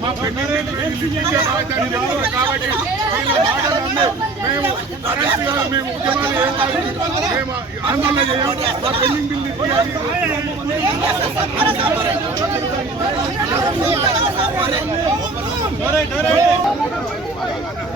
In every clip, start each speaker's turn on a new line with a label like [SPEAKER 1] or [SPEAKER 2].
[SPEAKER 1] మా పెన్నరేంటి రాజధాని రావాలి కాబట్టి వీళ్ళ మేము అరెస్ట్ మేము ఉద్యమాలు ఏం మేము ఆందోళన చేయం మా పెండింగ్ బిల్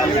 [SPEAKER 1] తమ్ముడు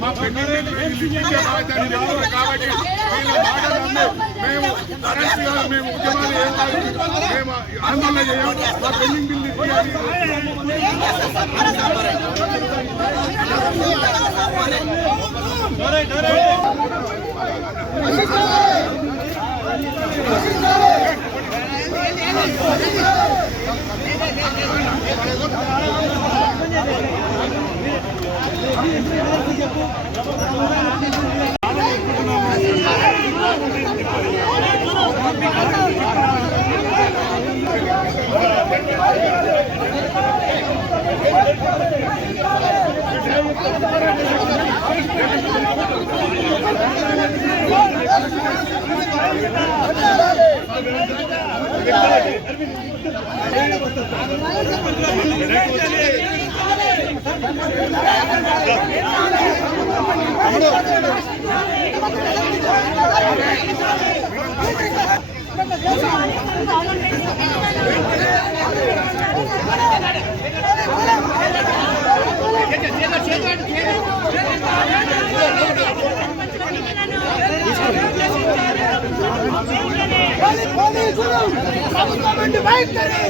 [SPEAKER 1] మా పెద్దరేంటి వినిపించే బాధ్యత రావాలి కాబట్టి వీళ్ళ మాటలు మేము కరెన్సీ మేము ఉద్యమాలు ఏం కాదు మేము ఆందోళన చేయం మా పెండింగ్ బిల్లు ఇప్పించాలి చెప్పు అమ్మ அரே